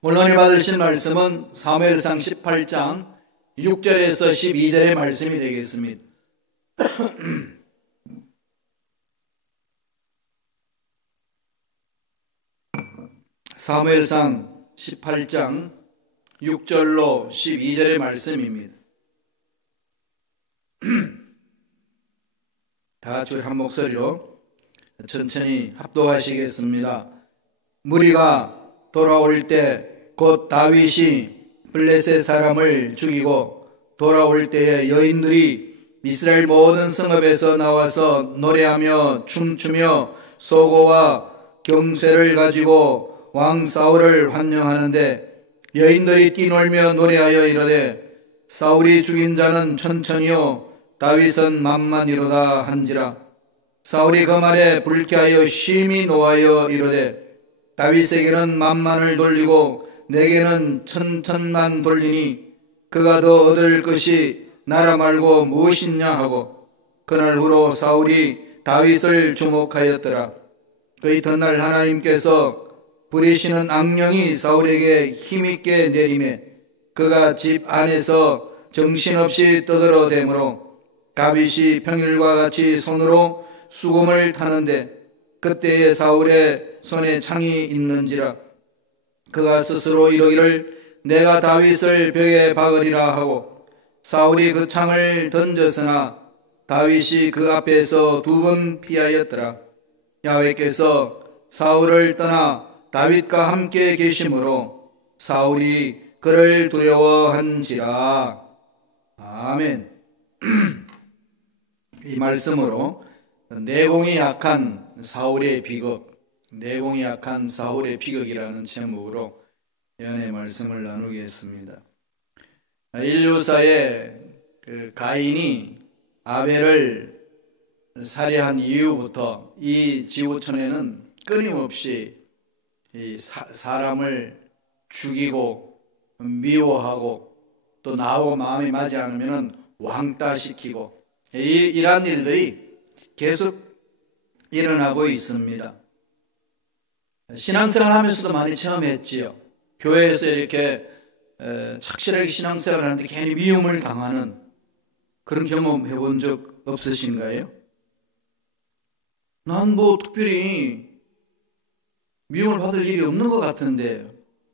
오늘 받으신 말씀은 사무엘상 18장 6절에서 12절의 말씀이 되겠습니다. 사무엘상 18장 6절로 12절의 말씀입니다. 다 같이 한 목소리로 천천히 합독하시겠습니다. 무리가 돌아올 때 곧 다윗이 블레셋 사람을 죽이고 돌아올 때에 여인들이 이스라엘 모든 성읍에서 나와서 노래하며 춤추며 소고와 경쇠를 가지고 왕 사울을 환영하는데 여인들이 뛰놀며 노래하여 이르되 사울이 죽인 자는 천천히요 다윗은 만만이로다 한지라. 사울이 그 말에 불쾌하여 심히 노하여 이르되 다윗에게는 만만을 돌리고 내게는 천천만 돌리니 그가 더 얻을 것이 나라 말고 무엇이냐 하고 그날 후로 사울이 다윗을 주목하였더라. 그 이튿날 하나님께서 부리시는 악령이 사울에게 힘있게 내리매 그가 집 안에서 정신없이 떠들어대므로 다윗이 평일과 같이 손으로 수금을 타는데 그때에 사울의 손에 창이 있는지라. 그가 스스로 이르기를 내가 다윗을 벽에 박으리라 하고 사울이 그 창을 던졌으나 다윗이 그 앞에서 2번 피하였더라. 야훼께서 사울을 떠나 다윗과 함께 계심으로 사울이 그를 두려워한지라. 아멘. 이 말씀으로 내공이 약한 사울의 비극, 내공이 약한 사울의 비극이라는 제목으로 연의 말씀을 나누겠습니다. 인류사에 가인이 아벨을 살해한 이후부터 이 지구촌에는 끊임없이 사람을 죽이고 미워하고 또 나하고 마음이 맞지 않으면 왕따시키고 이러한 일들이 계속 일어나고 있습니다. 신앙생활 하면서도 많이 체험했지요. 교회에서 이렇게 착실하게 신앙생활 하는데 괜히 미움을 당하는 그런 경험 해본 적 없으신가요? 난 뭐 특별히 미움을 받을 일이 없는 것 같은데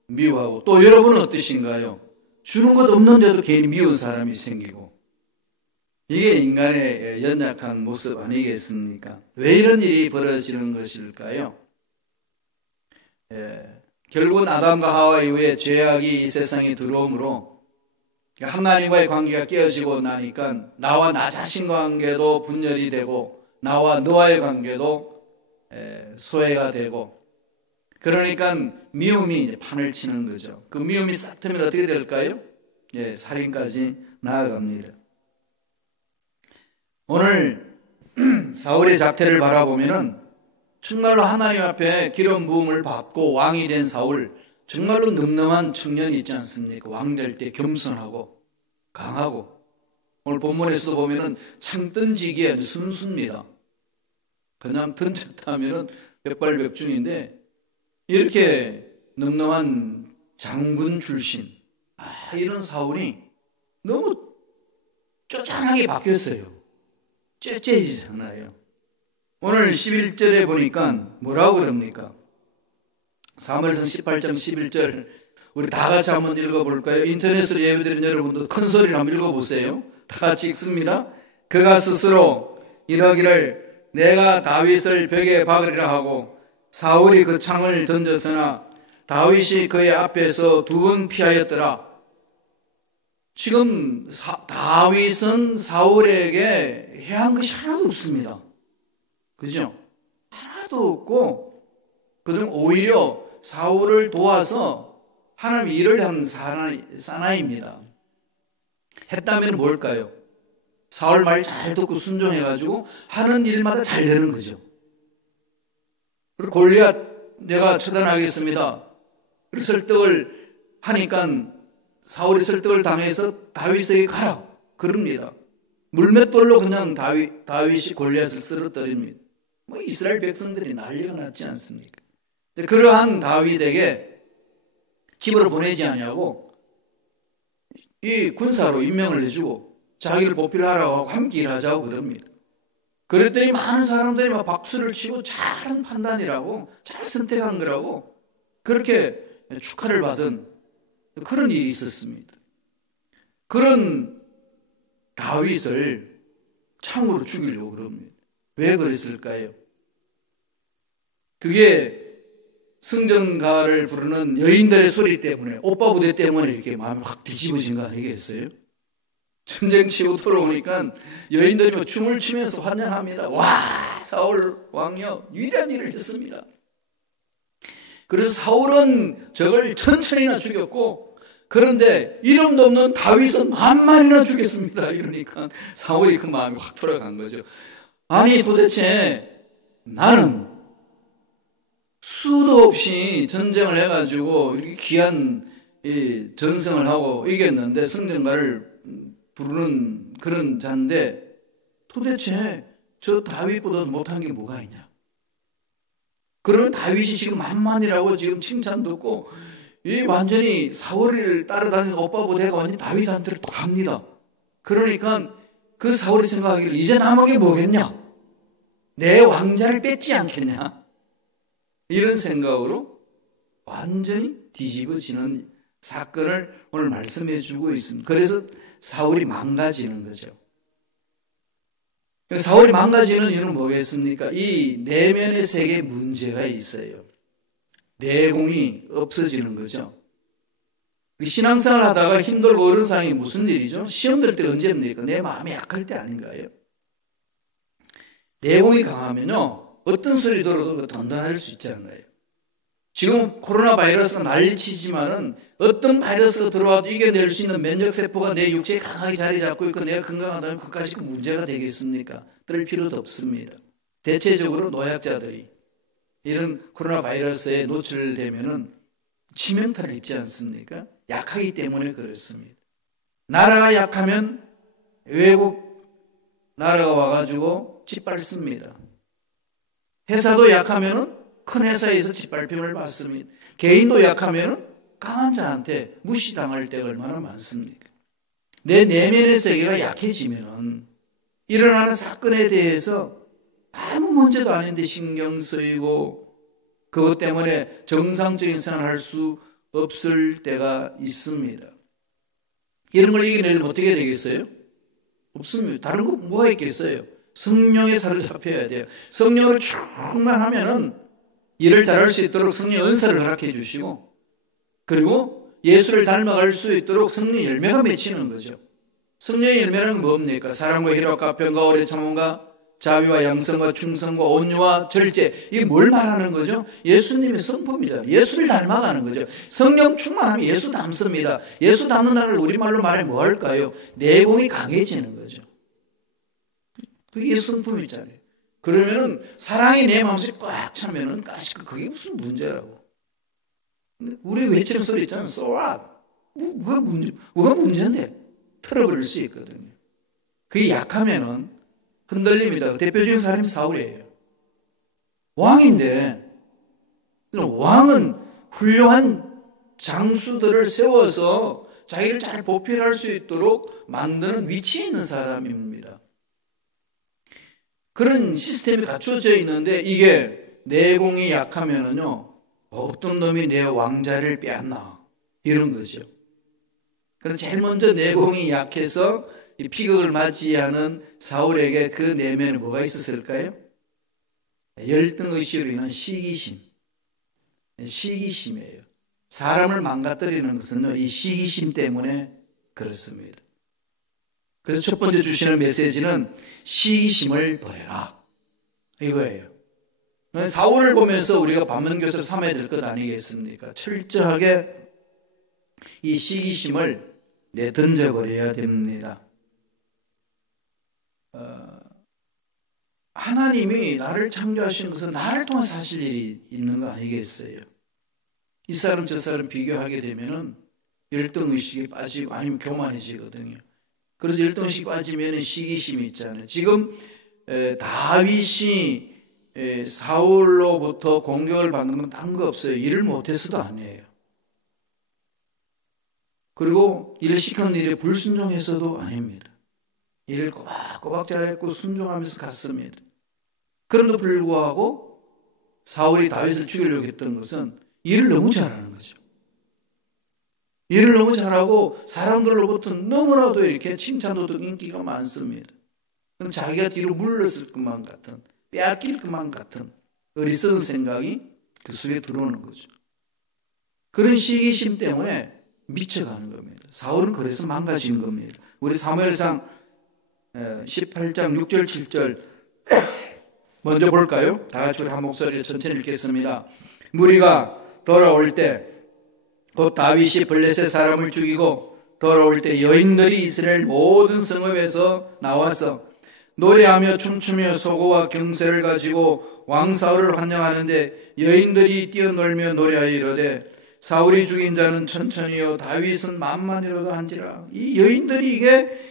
미워하고, 또 여러분은 어떠신가요? 주는 것 없는데도 괜히 미운 사람이 생기고, 이게 인간의 연약한 모습 아니겠습니까? 왜 이런 일이 벌어지는 것일까요? 결국은 아담과 하와 이후에 죄악이 이 세상에 들어오므로 하나님과의 관계가 깨어지고 나니까 나와 나 자신 관계도 분열이 되고 나와 너와의 관계도 소외가 되고, 그러니까 미움이 이제 판을 치는 거죠. 그 미움이 싹 트면 어떻게 될까요? 살인까지 나아갑니다. 오늘 사울의 작태를 바라보면은 정말로 하나님 앞에 기름 부음을 받고 왕이 된 사울, 정말로 늠름한 청년이 있지 않습니까? 왕 될 때 겸손하고 강하고, 오늘 본문에서도 보면은 창 던지기에 순수입니다. 그냥 던졌다 하면은 백발백중인데, 이렇게 늠름한 장군 출신, 이런 사울이 너무 쪼잔하게 바뀌었어요. 째째지잖아요. 오늘 11절에 보니까 뭐라고 그럽니까? 사무엘상 18장 11절 우리 다 같이 한번 읽어볼까요? 인터넷으로 예배드리는 여러분도 큰 소리로 한번 읽어보세요. 다 같이 읽습니다. 그가 스스로 이러기를 내가 다윗을 벽에 박으리라 하고 사울이 그 창을 던졌으나 다윗이 그의 앞에서 2번 피하였더라. 지금 다윗은 사울에게 해한 것이 하나도 없습니다. 그죠? 하나도 없고, 그들은 오히려 사울을 도와서 하나님 일을 한 사나이입니다. 했다면 뭘까요? 사울 말 잘 듣고 순종해가지고 하는 일마다 잘 되는 거죠. 그리고 골리앗 내가 처단하겠습니다. 그리고 설득을 하니까 사울이 설득을 당해서 다윗에게 가라 그럽니다. 물맷돌로 그냥 다윗이 골리앗을 쓰러뜨립니다. 이스라엘 백성들이 난리가 났지 않습니까? 그러한 다윗에게 집으로 보내지 아니하고 이 군사로 임명을 해주고 자기를 보필하라고 하고 함께 일하자고 그럽니다. 그랬더니 많은 사람들이 막 박수를 치고 잘한 판단이라고, 잘 선택한 거라고 그렇게 축하를 받은 그런 일이 있었습니다. 그런 다윗을 창으로 죽이려고 그럽니다. 왜 그랬을까요? 그게 승전가를 부르는 여인들의 소리 때문에, 오빠 부대 때문에 이렇게 마음이 확 뒤집어진 거 아니겠어요? 전쟁 치고 돌아오니까 여인들이 막 춤을 추면서 환영합니다. 와, 사울 왕이여 위대한 일을 했습니다. 그래서 사울은 적을 천천히나 죽였고, 그런데 이름도 없는 다윗은 만만이나 죽였습니다. 이러니까 사울이 그 마음이 확 돌아간 거죠. 아니 도대체 나는 수도 없이 전쟁을 해가지고 이렇게 귀한 전승을 하고 이겼는데, 승전가를 부르는 그런 자인데 도대체 저 다윗보다 못한 게 뭐가 있냐? 그러면 다윗이 지금 만만이라고 지금 칭찬 듣고 이 완전히 사울을 따라다니는 오빠 부대가 완전히 다윗한테로 또 갑니다. 그러니까 그 사울이 생각하기를 이제 남은 게 뭐겠냐? 내 왕자를 뺏지 않겠냐? 이런 생각으로 완전히 뒤집어지는 사건을 오늘 말씀해 주고 있습니다. 그래서 사울이 망가지는 거죠. 사울이 망가지는 이유는 뭐겠습니까? 이 내면의 세계에 문제가 있어요. 내공이 없어지는 거죠. 신앙생활 하다가 힘들고 어려운 상황이 무슨 일이죠? 시험 들 때 언제입니까? 내 마음이 약할 때 아닌가요? 내공이 강하면요, 어떤 소리 들어도 든든할 수 있지 않나요? 지금 코로나 바이러스가 난리치지만은 어떤 바이러스가 들어와도 이겨낼 수 있는 면역세포가 내 육체에 강하게 자리 잡고 있고 내가 건강하다면 그것까지 문제가 되겠습니까? 떨 필요도 없습니다. 대체적으로 노약자들이 이런 코로나 바이러스에 노출되면은 치명타를 입지 않습니까? 약하기 때문에 그렇습니다. 나라가 약하면 외국 나라가 와가지고 짓밟습니다. 회사도 약하면은 큰 회사에서 짓밟힘을 받습니다. 개인도 약하면은 강한 자한테 무시당할 때가 얼마나 많습니까? 내 내면의 세계가 약해지면은 일어나는 사건에 대해서 아무 문제도 아닌데 신경 쓰이고 그것 때문에 정상적인 생활을 할 수 없을 때가 있습니다. 이런 걸 이겨내려면 어떻게 되겠어요? 없습니다. 다른 거 뭐가 있겠어요? 성령에 사로잡혀야 돼요. 성령으로 충만하면은 일을 잘할 수 있도록 성령의 은사를 허락해 주시고, 그리고 예수를 닮아갈 수 있도록 성령의 열매가 맺히는 거죠. 성령의 열매는 뭡니까? 사랑과 희락과 평과 오래 참음과 자비와 양성과 충성과 온유와 절제. 이게 뭘 말하는 거죠? 예수님의 성품이잖아요. 예수를 닮아가는 거죠. 성령 충만하면 예수 닮습니다. 예수 닮는다는 걸 우리말로 말하면 뭐 할까요? 내공이 강해지는 거죠. 그게 성품이잖아요. 그러면은 사랑이 내 마음속에 꽉 차면은 그게 무슨 문제라고. 근데 우리 외치는 소리 있잖아요. So what? 뭐가 문제인데? 틀어버릴 수 있거든요. 그게 약하면은 흔들립니다. 대표적인 사람이 사울이에요. 왕인데, 왕은 훌륭한 장수들을 세워서 자기를 잘 보필할 수 있도록 만드는 위치에 있는 사람입니다. 그런 시스템이 갖춰져 있는데 이게 내공이 약하면은요, 어떤 놈이 내 왕자를 빼앗나 이런 거죠. 그래서 제일 먼저 내공이 약해서 이 피격을 맞이하는 사울에게 그 내면에 뭐가 있었을까요? 열등의식으로 인한 시기심이에요. 사람을 망가뜨리는 것은요, 이 시기심 때문에 그렇습니다. 그래서 첫 번째 주시는 메시지는 시기심을 버려라 이거예요. 사울을 보면서 우리가 반면교사를 삼아야 될 것 아니겠습니까? 철저하게 이 시기심을 내던져버려야 됩니다. 하나님이 나를 창조하신 것은 나를 통해 사실 일이 있는 거 아니겠어요? 이 사람 저 사람 비교하게 되면은 열등의식에 빠지고 아니면 교만해지거든요. 그래서 열등의식이 빠지면 시기심이 있잖아요. 지금 다윗이 사울로부터 공격을 받는 건 딴 거 없어요. 일을 못해서도 아니에요. 그리고 일 시키는 일에 불순종해서도 아닙니다. 일을 꼬박꼬박 잘했고 순종하면서 갔습니다. 그럼에도 불구하고 사울이 다윗을 죽이려고 했던 것은 일을 너무 잘하는 거죠. 일을 너무 잘하고 사람들로부터 너무나도 이렇게 칭찬도 듣고 인기가 많습니다. 자기가 뒤로 물렀을 것만 같은, 빼앗길 것만 같은 어리석은 생각이 그 속에 들어오는 거죠. 그런 시기심 때문에 미쳐가는 겁니다. 사울은 그래서 망가진 겁니다. 우리 사무엘상 18장 6절 7절 먼저 볼까요? 다 같이 우리 한 목소리로 천천히 읽겠습니다. 무리가 돌아올 때 곧 다윗이 블레셋 사람을 죽이고 돌아올 때 여인들이 이스라엘 모든 성읍에서 나와서 노래하며 춤추며 소고와 경세를 가지고 왕 사울을 환영하는데 여인들이 뛰어놀며 노래하여 이르되 사울이 죽인 자는 천천히요 다윗은 만만이라도 한지라. 이 여인들이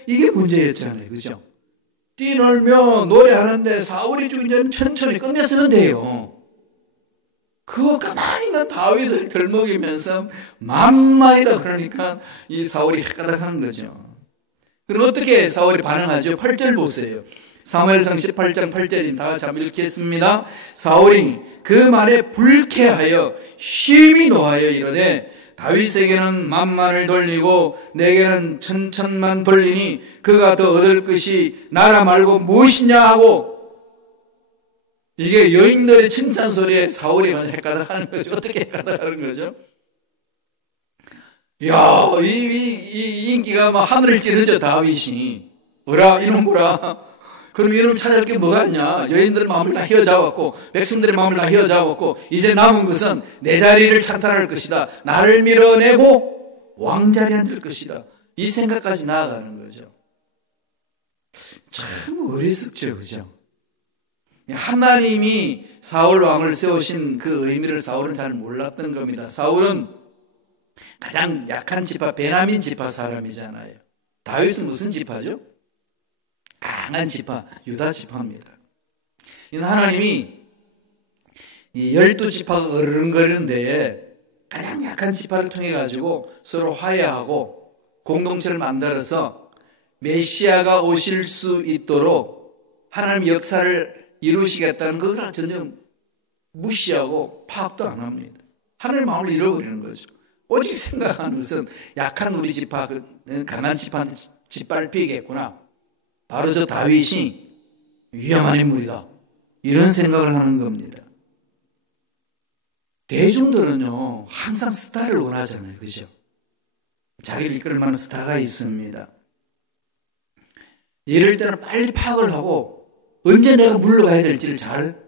이게 문제였잖아요. 그죠? 뛰놀며 노래하는데 사울이 죽인 자는 천천히 끝냈으면 돼요. 그거 가만히 있는 다윗을 들먹이면서 만만이다 그러니까 이 사울이 헷갈락하는 거죠. 그럼 어떻게 사울이 반응하죠? 8절 보세요. 사무엘상 18장 8절입니다. 다 같이 한번 읽겠습니다. 사울이 그 말에 불쾌하여 심히 노하여 이르되 다윗에게는 만만을 돌리고 내게는 천천만 돌리니 그가 더 얻을 것이 나라 말고 무엇이냐 하고, 이게 여인들의 칭찬 소리에 사울이 완전 헷갈락하는 거죠. 어떻게 헷갈락하는 거죠? 야, 이 인기가 막 하늘을 찌르죠. 다윗이 어라 이놈 보라. 그럼 이놈 찾아갈 게 뭐가 있냐? 여인들의 마음을 다 휘어잡았고 백성들의 마음을 다 휘어잡았고 이제 남은 것은 내 자리를 찬탈할 것이다. 나를 밀어내고 왕자리에 앉을 것이다. 이 생각까지 나아가는 거죠. 참 어리석죠. 그죠? 하나님이 사울 왕을 세우신 그 의미를 사울은 잘 몰랐던 겁니다. 사울은 가장 약한 지파, 베냐민 지파 사람이잖아요. 다윗은 무슨 지파죠? 강한 지파, 유다 지파입니다. 하나님이 이 12지파가 어르렁거리는 데에 가장 약한 지파를 통해 가지고 서로 화해하고 공동체를 만들어서 메시아가 오실 수 있도록 하나님 역사를 이루시겠다는 그걸 전혀 무시하고 파악도 안 합니다. 하나님의 마음을 잃어버리는 거죠. 오직 생각하는 것은 약한 우리 지파, 가난한 지파한테 짓밟히겠구나. 바로 저 다윗이 위험한 인물이다. 이런 생각을 하는 겁니다. 대중들은요, 항상 스타를 원하잖아요. 그죠? 자기를 이끌 만한 스타가 있습니다. 이럴 때는 빨리 파악을 하고 언제 내가 물러가야 될지를 잘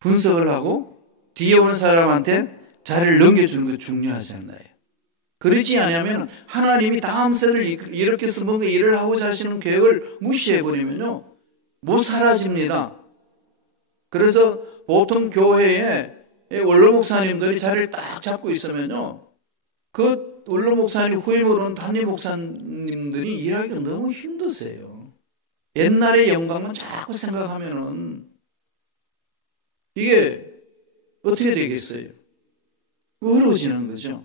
분석을 하고 뒤에 오는 사람한테 자리를 넘겨주는 게 중요하지 않나요? 그렇지 않으면 하나님이 다음 세를 일으켜서 뭔가 일을 하고자 하시는 계획을 무시해버리면요, 못 사라집니다. 그래서 보통 교회에 원로 목사님들이 자리를 딱 잡고 있으면요, 그 원로 목사님 후임으로 온 담임 목사님들이 일하기가 너무 힘드세요. 옛날의 영광만 자꾸 생각하면은 이게 어떻게 되겠어요? 어려워지는 거죠.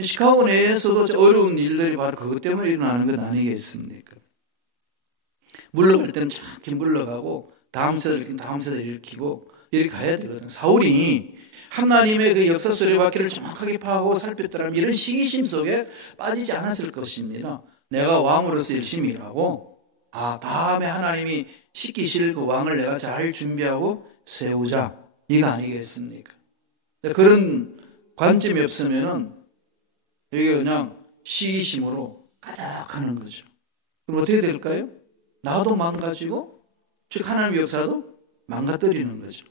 시카고 내에서도 어려운 일들이 바로 그것 때문에 일어나는 것 아니겠습니까? 물러갈 때는 정확히 물러가고 다음 세대를 일으키고 이렇게 가야 되거든요. 사울이 하나님의 그 역사 소리 바퀴를 정확하게 파악하고 살폈더라면 이런 시기심 속에 빠지지 않았을 것입니다. 내가 왕으로서 열심히 일하고 다음에 하나님이 시키실 그 왕을 내가 잘 준비하고 세우자, 이거 아니겠습니까? 그런 관점이 없으면은 이게 그냥 시기심으로 가득하는 거죠. 그럼 어떻게 될까요? 나도 망가지고 즉 하나님의 역사도 망가뜨리는 거죠.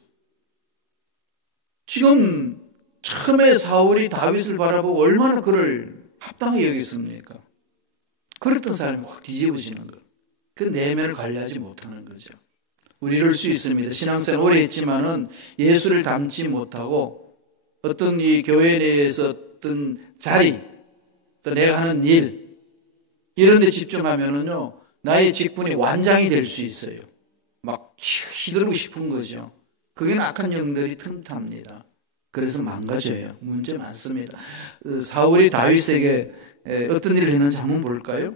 지금 처음에 사울이 다윗을 바라보고 얼마나 그를 합당하게 여겼습니까? 그랬던 사람이 확 뒤집어지는 거. 그 내면을 관리하지 못하는 거죠. 우리 이럴 수 있습니다. 신앙생활 오래 했지만은 예수를 닮지 못하고 어떤 이 교회 내에서 어떤 자리, 또 내가 하는 일, 이런 데 집중하면은요, 나의 직분이 완장이 될 수 있어요. 막 휘두르고 싶은 거죠. 그게 악한 영들이 틈탑니다. 그래서 망가져요. 문제 많습니다. 사울이 다윗에게 어떤 일을 했는지 한번 볼까요?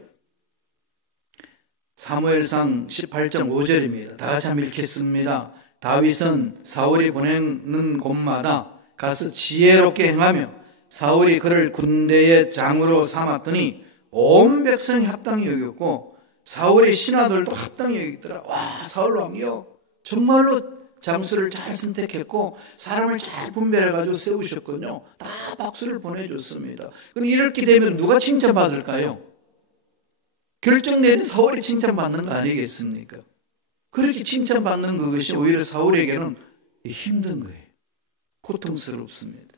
사무엘상 18장 5절입니다. 다 같이 한번 읽겠습니다. 다윗은 사울이 보내는 곳마다 가서 지혜롭게 행하며 사울이 그를 군대의 장으로 삼았더니 온 백성이 합당히 여겼고 사울의 신하들도 합당히 여기더라. 와, 사울 왕이요, 정말로 장수를 잘 선택했고 사람을 잘 분별해가지고 세우셨군요. 다 박수를 보내줬습니다. 그럼 이렇게 되면 누가 칭찬받을까요? 결정 내린 사울이 칭찬받는 거 아니겠습니까? 그렇게 칭찬받는 그것이 오히려 사울에게는 힘든 거예요. 고통스럽습니다.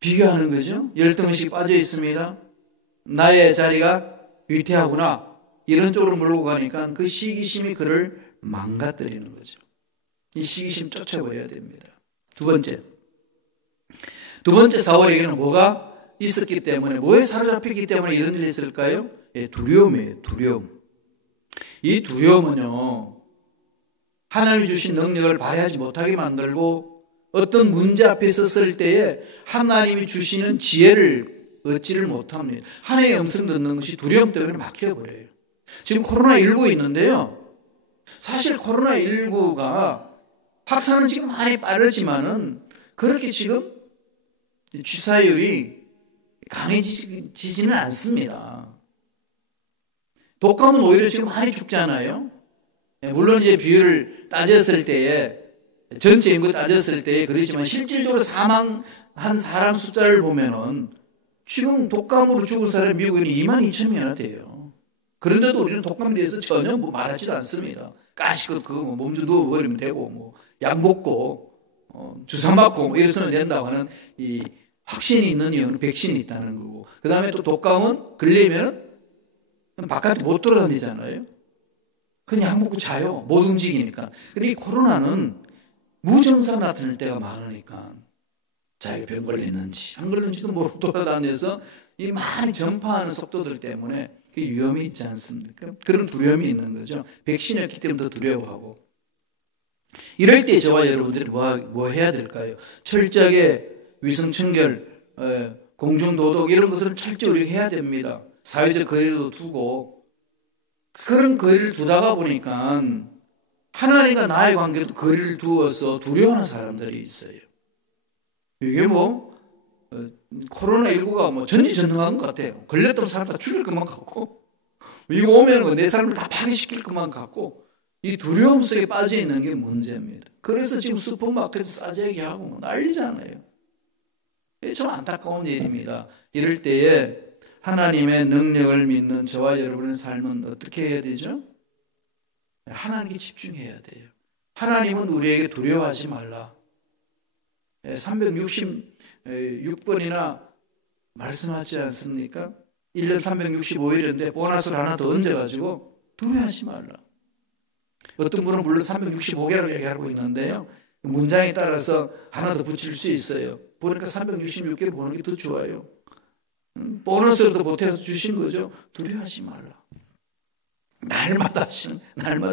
비교하는 거죠. 열등의식 빠져 있습니다. 나의 자리가 위태하구나, 이런 쪽으로 몰고 가니까 그 시기심이 그를 망가뜨리는 거죠. 이 시기심 쫓아버려야 됩니다. 두 번째 사울에게는 뭐가 있었기 때문에, 뭐에 사로잡혔기 때문에 이런 일이 있을까요? 두려움이에요. 두려움. 이 두려움은요, 하나님이 주신 능력을 발휘하지 못하게 만들고 어떤 문제 앞에 섰을 때에 하나님이 주시는 지혜를 얻지를 못합니다. 하나님의 음성 듣는 것이 두려움 때문에 막혀버려요. 지금 코로나19 있는데요, 사실 코로나19가 확산은 지금 많이 빠르지만은 그렇게 지금 주사율이 강해지지는 않습니다. 독감은 오히려 지금 많이 죽잖아요. 물론 이제 비율을 따졌을 때에, 전체 인구 따졌을 때에 그렇지만 실질적으로 사망한 사람 숫자를 보면은 지금 독감으로 죽은 사람이 미국에는 22,000명이나 돼요. 그런데도 우리는 독감에 대해서 전혀 말하지도 않습니다. 가시껏 그거 몸 좀 누워버리면 되고, 약 먹고, 주사 맞고, 이래서는 된다고 하는 이 확신이 있는 이유는 백신이 있다는 거고, 그 다음에 또 독감은 걸리면은 바깥에 못 돌아다니잖아요. 그냥 약 먹고 자요. 못 움직이니까. 그런데 이 코로나는 무증상 나타날 때가 많으니까 자기가 병 걸렸는지 안 걸렸는지도 모르고 돌아다녀서 이 많이 전파하는 속도들 때문에 그 위험이 있지 않습니까? 그런 두려움이 있는 거죠. 백신이었기 때문에 더 두려워하고. 이럴 때 저와 여러분들이 뭐 해야 될까요? 철저하게 위생청결, 공중도덕 이런 것을 철저히 해야 됩니다. 사회적 거리도 두고, 그런 거리를 두다가 보니까 하나님과 나의 관계도 거리를 두어서 두려워하는 사람들이 있어요. 이게 코로나19가 전지전능한 것 같아요. 걸렸던 사람 다 죽일 것만 같고, 이거 오면 내 삶을 다 파괴시킬 것만 같고, 이 두려움 속에 빠져 있는 게 문제입니다. 그래서 지금 슈퍼마켓에서 싸제기 하고 난리잖아요. 참 안타까운 일입니다. 이럴 때에 하나님의 능력을 믿는 저와 여러분의 삶은 어떻게 해야 되죠? 하나님께 집중해야 돼요. 하나님은 우리에게 두려워하지 말라. 366번이나 말씀하지 않습니까? 1년 365일인데 보너스를 하나 더 얹어가지고 두려워하지 말라. 어떤 분은 물론 365개라고 얘기하고 있는데요, 문장에 따라서 하나 더 붙일 수 있어요. 보니까 366개를 보는 게 더 좋아요. 보너스를 더 보태서 주신 거죠. 두려워하지 말라. 날마다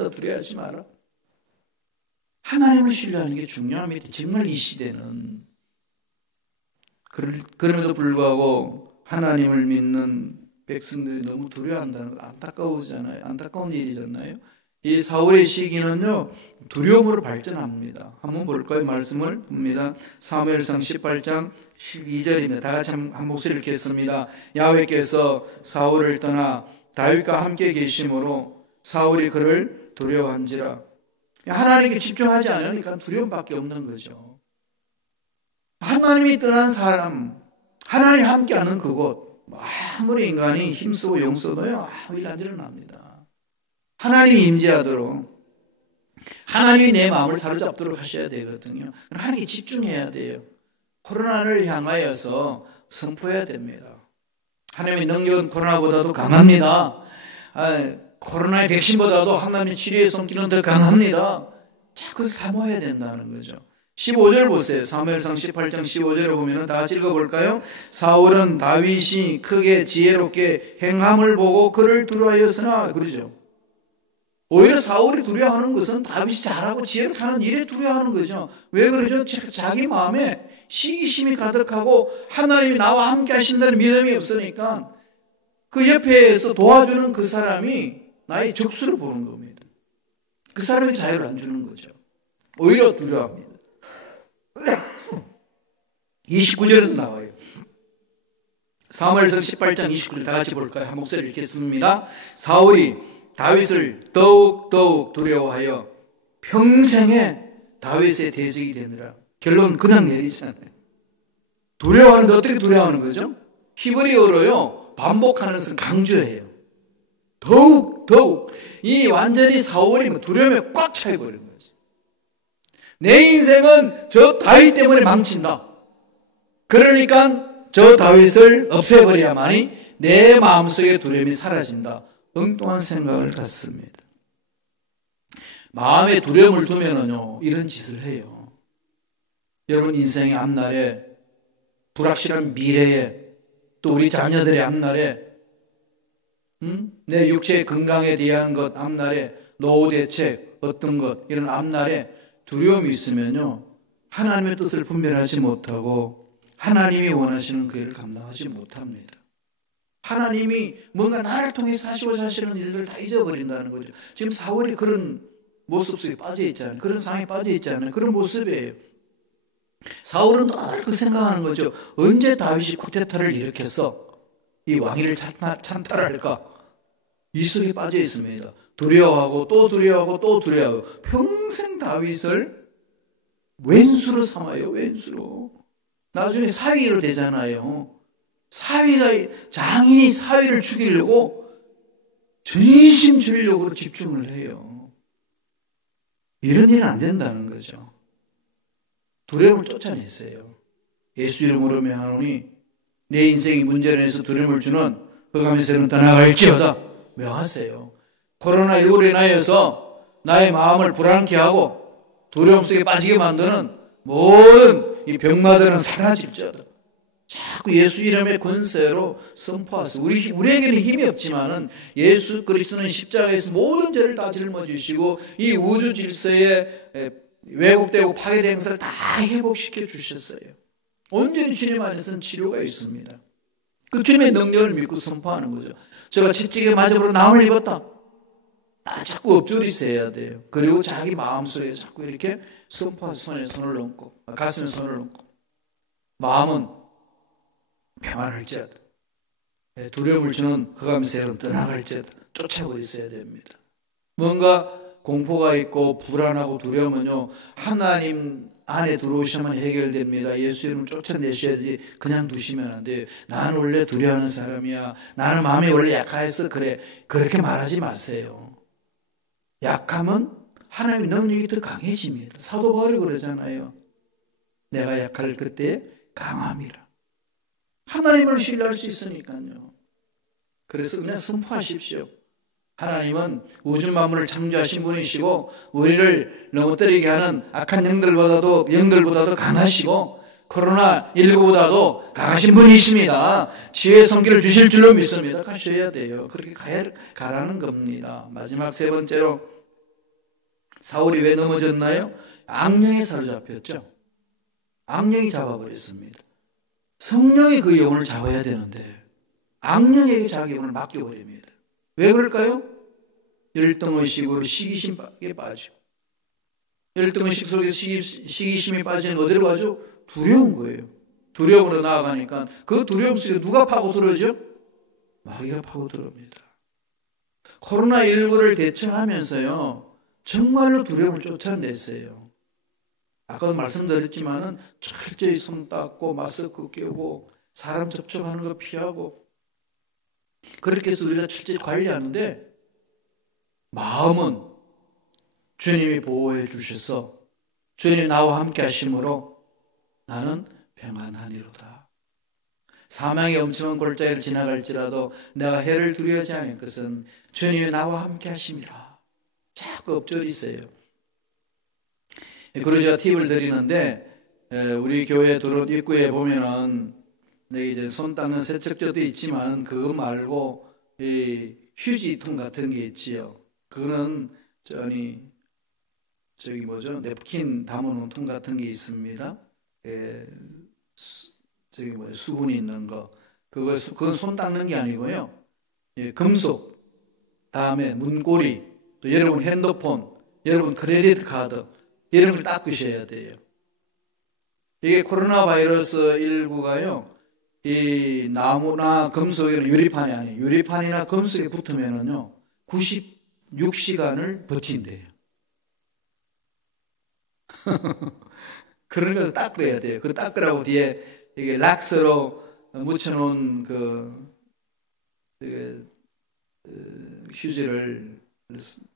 두려워하지 마라. 하나님을 신뢰하는 게 중요합니다. 정말 이 시대는. 그럼에도 불구하고 하나님을 믿는 백성들이 너무 두려워한다는 거 안타까우잖아요. 안타까운 일이잖아요. 이 사울의 시기는요, 두려움으로 발전합니다. 한번 볼까요? 말씀을 봅니다. 사무엘상 18장 12절입니다. 다 같이 한 목소리 읽겠습니다. 야훼께서 사울을 떠나 다윗과 함께 계심으로 사울이 그를 두려워한지라. 하나님께 집중하지 않으니까 두려움밖에 없는 거죠. 하나님이 떠난 사람, 하나님 함께하는 그곳, 아무리 인간이 힘쓰고 용써도요, 아무 일 안 일어납니다. 하나님이 임재하도록, 하나님이 내 마음을 사로잡도록 하셔야 되거든요. 하나님께 집중해야 돼요. 코로나를 향하여서 선포해야 됩니다. 하나님의 능력은 코로나보다도 강합니다. 코로나의 백신보다도 하나님의 치료의 손길은 더 강합니다. 자꾸 사모해야 된다는 거죠. 15절 보세요. 사무엘상 18장 15절을 보면 다 같이 읽어볼까요? 사울은 다윗이 크게 지혜롭게 행함을 보고 그를 두려워하였으나, 그러죠. 오히려 사울이 두려워하는 것은 다윗이 잘하고 지혜롭게 하는 일에 두려워하는 거죠. 왜 그러죠? 자기 마음에 시기심이 가득하고 하나님이 나와 함께 하신다는 믿음이 없으니까 그 옆에서 도와주는 그 사람이 나의 적수를 보는 겁니다. 그 사람이 자유를 안 주는 거죠. 오히려 두려워합니다. 29절에도 나와요. 사무엘상 18장 29절 다 같이 볼까요? 한 목소리 읽겠습니다. 사울이 다윗을 더욱 두려워하여 평생에 다윗의 대적이 되느라. 결론 그냥 내리잖아요. 두려워하는데 어떻게 두려워하는 거죠? 히브리어로요 반복하는 것은 강조해요. 더욱 이 완전히 사울이 두려움에 꽉 차버린 거죠. 내 인생은 저 다윗 때문에 망친다. 그러니까 저 다윗을 없애버려야만이 내 마음속에 두려움이 사라진다. 엉뚱한 생각을 갖습니다. 마음에 두려움을 두면은요 이런 짓을 해요. 여러분 인생의 앞날에, 불확실한 미래에, 또 우리 자녀들의 앞날에, 내 육체의 건강에 대한 것 앞날에, 노후 대책 어떤 것 이런 앞날에 두려움이 있으면요 하나님의 뜻을 분별하지 못하고 하나님이 원하시는 그 일을 감당하지 못합니다. 하나님이 뭔가 나를 통해서 하시고자 하시는 일들을 다 잊어버린다는 거죠. 지금 사울이 그런 모습 속에 빠져 있잖아요. 그런 상황에 빠져 있잖아요. 그런 모습이에요. 사울은 늘 그 생각하는 거죠. 언제 다윗이 쿠데타를 일으켜서 이 왕위를 찬탈할까? 이 속에 빠져 있습니다. 두려워하고 또 두려워하고 또 두려워하고 평생 다윗을 왼수로 삼아요. 왼수로. 나중에 사위로 되잖아요. 장인이 사위를 죽이려고 전심전력으로 집중을 해요. 이런 일은 안 된다는 거죠. 두려움을 쫓아냈어요. 예수 이름으로 명하노니 내 인생이 문제로 해서 두려움을 주는 흑암에서는 떠나갈지어다 명하세요. 코로나19로 인하여서 나의 마음을 불안케 하고 두려움 속에 빠지게 만드는 모든 이 병마들은 사라질지어다. 자꾸 예수 이름의 권세로 선포하세요. 우리에게는 힘이 없지만은 예수 그리스도는 십자가에서 모든 죄를 다 짊어지시고 이 우주 질서에 왜곡되고 파괴된 것을 다 회복시켜 주셨어요. 온전히 주님 안에서는 치료가 있습니다. 그 주님의 능력을 믿고 선포하는 거죠. 제가 채찍에 맞아버려 나을 입었다. 자꾸 엎조리세야 돼요. 그리고 자기 마음속에 자꾸 이렇게 선포하서 손에 손을 얹고 가슴에 손을 얹고 마음은 평안할지어다. 두려움을 주는 흑암새는 떠나갈지어다. 쫓아오고 있어야 됩니다. 뭔가 공포가 있고 불안하고 두려우면요 하나님 안에 들어오시면 해결됩니다. 예수 이름 쫓아내셔야지 그냥 두시면 안 돼요. 나는 원래 두려워하는 사람이야. 나는 마음이 원래 약해서 그래. 그렇게 말하지 마세요. 약하면 하나님의 능력이 더 강해집니다. 사도 바울이 그러잖아요. 내가 약할 그때 강함이라. 하나님을 신뢰할 수 있으니까요. 그래서 그냥 선포하십시오. 하나님은 우주 만물을 창조하신 분이시고 우리를 넘어뜨리게 하는 악한 영들보다도 강하시고 코로나19보다도 강하신 분이십니다. 지혜의 손길을 주실 줄로 믿습니다. 가셔야 돼요. 그렇게 가라는 겁니다. 마지막 세 번째로 사울이 왜 넘어졌나요? 악령에 사로잡혔죠. 악령이 잡아버렸습니다. 성령이 그 영혼을 잡아야 되는데 악령에게 자기 영혼을 맡겨버립니다. 왜 그럴까요? 열등의식으로 시기심에 빠지고 열등의식 속에서 시기심이 빠지는 어디로 가죠? 두려운 거예요. 두려움으로 나아가니까 그 두려움 속에 누가 파고들어죠? 마귀가 파고들어옵니다. 코로나19를 대처하면서요 정말로 두려움을 쫓아냈어요. 아까도 말씀드렸지만은 철저히 손 닦고 마스크 끼고 사람 접촉하는 거 피하고 그렇게 해서 우리가 철저히 관리하는데 마음은 주님이 보호해 주셔서 주님이 나와 함께 하심으로 나는 평안하니로다. 사망의 엄청난 골짜기를 지나갈지라도 내가 해를 두려워하지 않을 것은 주님이 나와 함께 하심이라. 자꾸 엎조리세요. 그리고 제가 팁을 드리는데 우리 교회 들어온 입구에 보면은 이제 손 닦는 세척조도 있지만 그거 말고 이 휴지통 같은 게 있지요. 그거는 냅킨 담아놓은 통 같은 게 있습니다. 수분이 있는 거. 그건 손 닦는 게 아니고요. 금속, 다음에 문고리, 또 여러분 핸드폰, 여러분 크레디트 카드, 이런 걸 닦으셔야 돼요. 이게 코로나 바이러스 19가요. 이 나무나 금속에는 유리판이 아니에요. 유리판이나 금속에 붙으면은요, 96시간을 버틴대요. 그러니까 닦아야 돼요. 그 닦으라고 뒤에 이게 락스로 묻혀놓은 휴지를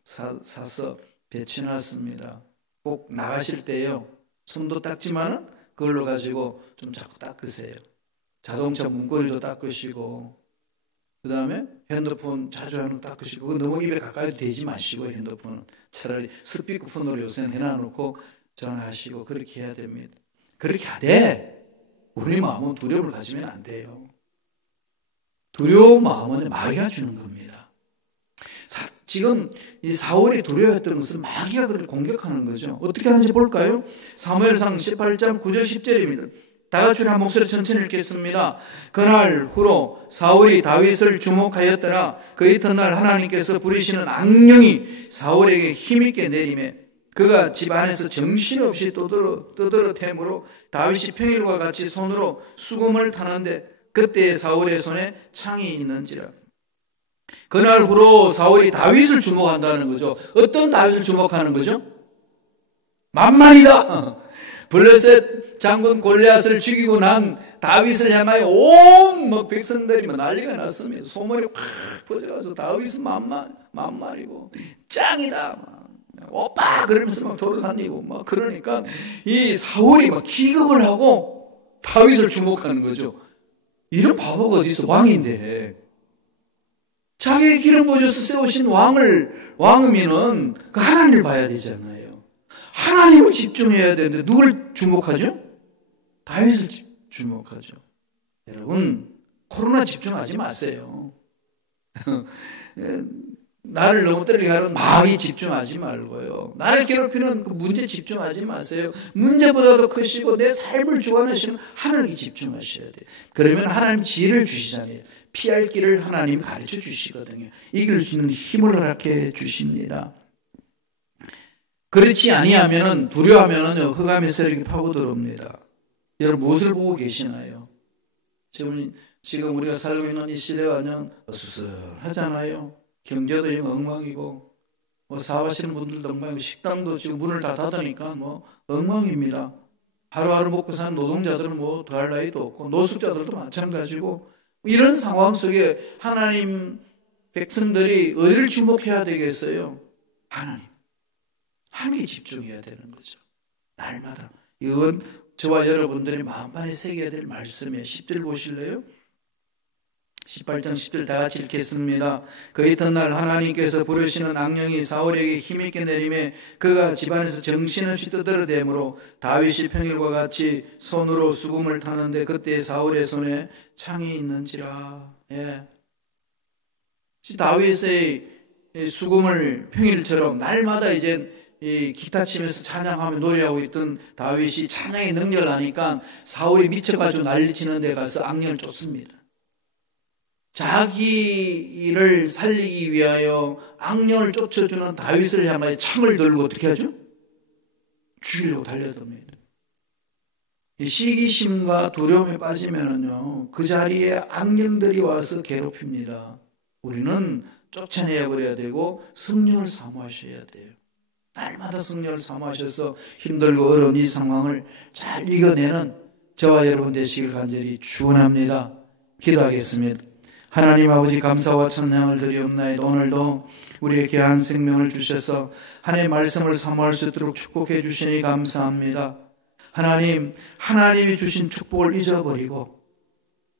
사서 배치해놨습니다. 꼭 나가실 때요, 손도 닦지만은 그걸로 가지고 좀 자꾸 닦으세요. 자동차 문고리도 닦으시고, 그 다음에 핸드폰 자주 하는 거 닦으시고, 그거 너무 입에 가까이 대지 마시고, 핸드폰은 차라리 스피커폰으로 요새는 해놔놓고 전화하시고 그렇게 해야 됩니다. 그렇게 하되 우리 마음은 두려움을 가지면 안 돼요. 두려운 마음은 마귀가 주는 겁니다. 지금 이 사울이 두려워했던 것은 마귀가 그를 공격하는 거죠. 어떻게 하는지 볼까요? 사무엘상 18장 9절 10절입니다. 다 같이 한 목소리 천천히 읽겠습니다. 그날 후로 사울이 다윗을 주목하였더라. 그 이튿날 하나님께서 부리시는 악령이 사울에게 힘있게 내리매 그가 집 안에서 정신없이 떠들어대므로 다윗이 평일과 같이 손으로 수금을 타는데 그때 사울의 손에 창이 있는지라. 그날 후로 사울이 다윗을 주목한다는 거죠. 어떤 다윗을 주목하는 거죠? 만만이다. 블레셋 장군 골리앗을 죽이고 난 다윗을 향하여 온 백성들이 난리가 났습니다. 소문이 확 퍼져가서 다윗은 만만이고 짱이다. 오빠 그러면서 막 돌아다니고 막 그러니까 이 사울이 막 기겁을 하고 다윗을 주목하는 거죠. 이런 바보가 어디 있어? 왕인데. 자기의 기름 부어서 세우신 왕이면은 그 하나님을 봐야 되잖아요. 하나님을 집중해야 되는데 누굴 주목하죠? 다윗을 주목하죠. 여러분, 코로나 집중하지 마세요. 나를 넘어뜨리게 하는 마귀 집중하지 말고요. 나를 괴롭히는 그 문제 집중하지 마세요. 문제보다도 크시고 내 삶을 주관하시는 하나님께 집중하셔야 돼요. 그러면 하나님 지혜를 주시잖아요. 피할 길을 하나님 가르쳐 주시거든요. 이길 수 있는 힘을 허락해 주십니다. 그렇지 아니하면은 두려워하면은 흑암의 세력이 파고들어옵니다. 여러분 무엇을 보고 계시나요? 지금 우리가 살고 있는 이 시대가 그냥 어수선하잖아요. 경제도 엉망이고 사업하시는 분들도 엉망이고 식당도 지금 문을 다 닫으니까 엉망입니다. 하루하루 먹고 사는 노동자들은 더할 나위도 없고 노숙자들도 마찬가지고 이런 상황 속에 하나님 백성들이 어디를 주목해야 되겠어요? 하나님에 집중해야 되는 거죠. 날마다. 이건 저와 여러분들이 마음판에 새겨야 될 말씀이에요. 10절 보실래요? 18장 10절 다 같이 읽겠습니다. 그 이튿날 하나님께서 부르시는 악령이 사울에게 힘있게 내림에 그가 집안에서 정신없이 떠들어대므로 다윗이 평일과 같이 손으로 수금을 타는데 그때 사울의 손에 창이 있는지라. 다윗의 수금을 평일처럼 날마다 이제 이 기타 치면서 찬양하며 노래하고 있던 다윗이 찬양의 능력을 하니까 사울이 미쳐가지고 난리치는 데 가서 악령을 쫓습니다. 자기를 살리기 위하여 악령을 쫓아주는 다윗을 향하여 창을 들고 어떻게 하죠? 죽이려고 달려듭니다. 이 시기심과 두려움에 빠지면은요, 그 자리에 악령들이 와서 괴롭힙니다. 우리는 쫓아내버려야 되고 성령을 사모하셔야 돼요. 날마다 성령을 사모하셔서 힘들고 어려운 이 상황을 잘 이겨내는 저와 여러분 되시길 간절히 축원합니다. 기도하겠습니다. 하나님 아버지 감사와 찬양을 드리옵나이다. 오늘도 우리의 귀한 생명을 주셔서 하나님의 말씀을 사모할 수 있도록 축복해 주시니 감사합니다. 하나님이 주신 축복을 잊어버리고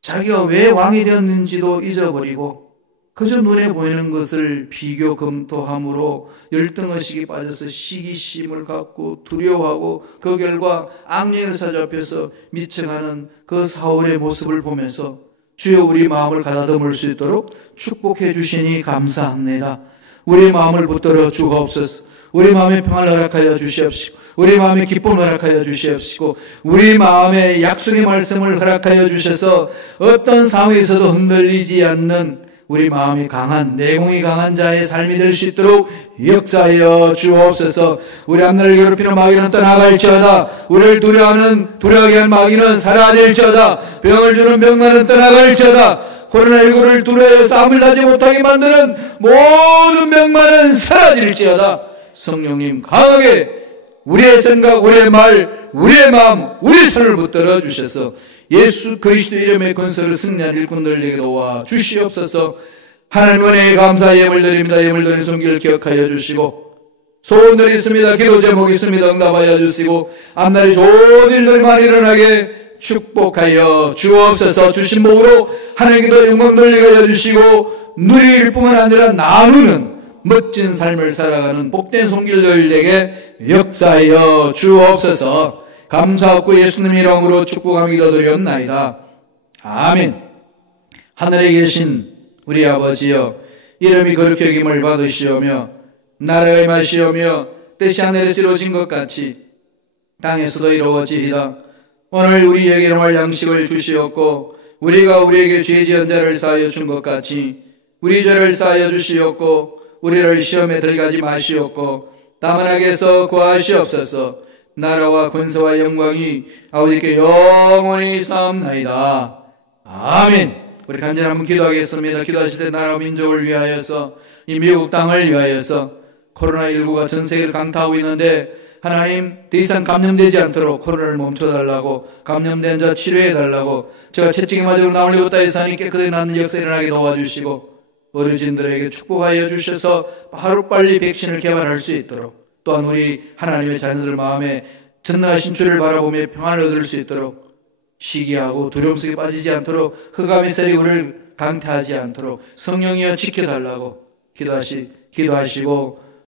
자기가 왜 왕이 되었는지도 잊어버리고 그저 눈에 보이는 것을 비교 검토함으로 열등의식에 빠져서 시기심을 갖고 두려워하고 그 결과 악령을 사로잡혀서 미쳐가는 그 사울의 모습을 보면서 주여 우리 마음을 가다듬을 수 있도록 축복해 주시니 감사합니다. 우리 마음을 붙들어 주옵소서. 우리 마음에 평안을 허락하여 주시옵시고, 우리 마음에 기쁨을 허락하여 주시옵시고, 우리 마음에 약속의 말씀을 허락하여 주셔서 어떤 상황에서도 흔들리지 않는 우리 마음이 강한, 내공이 강한 자의 삶이 될 수 있도록 역사하여 주옵소서. 우리 앞날을 괴롭히는 마귀는 떠나갈지어다. 우리를 두려워하게 한 마귀는 사라질지어다. 병을 주는 병만은 떠나갈지어다. 코로나19를 두려워 싸움을 하지 못하게 만드는 모든 병만은 사라질지어다. 성령님 강하게 우리의 생각, 우리의 말, 우리의 마음, 우리의 손을 붙들어 주셔서 예수 그리스도 이름의 권세를 승리한 일꾼들에게 도와 주시옵소서. 하나님 은혜에 감사 예물 드립니다. 예물 드린 손길 기억하여 주시고, 소원들이 있습니다. 기도 제목이 있습니다. 응답하여 주시고, 앞날에 좋은 일들이 많이 일어나게 축복하여 주옵소서. 주신 복으로 하나님께도 영광 돌리게 하여 주시고, 누릴 뿐만 아니라 나누는 멋진 삶을 살아가는 복된 손길들에게 역사하여 주옵소서. 감사하고 예수님 이름으로 축복하며 기도드렸나이다. 아멘. 하늘에 계신 우리 아버지여, 이름이 거룩히 여김을 받으시오며 나라가 임하시오며 뜻이 하늘에서 이루어진 것 같이 땅에서도 이루어지이다. 오늘 우리에게 일용할 양식을 주시옵고, 우리가 우리에게 죄 지은 자를 사하여 준 것 같이 우리 죄를 사하여 주시옵고, 우리를 시험에 들어가지 마시옵고, 다만 악에서 구하시옵소서. 나라와 권세와 영광이 아버지께 영원히 쌓옵나이다. 아멘. 우리 간절히 한번 기도하겠습니다. 기도하실 때 나라 민족을 위하여서, 이 미국 땅을 위하여서, 코로나19가 전 세계를 강타하고 있는데 하나님 더 이상 감염되지 않도록 코로나를 멈춰달라고, 감염된 자 치료해달라고, 제가 채찍에 맞으러 나올 리 없다 해서 하나님 깨끗하게 낫는 역사 일어나게 도와주시고, 어르신들에게 축복하여 주셔서 하루빨리 백신을 개발할 수 있도록, 또한 우리 하나님의 자녀들 마음에 전능하신 주를 바라보며 평안을 얻을 수 있도록, 시기하고 두려움 속에 빠지지 않도록, 흑암의 세력이 우리를 강타하지 않도록 성령이여 지켜달라고 기도하시고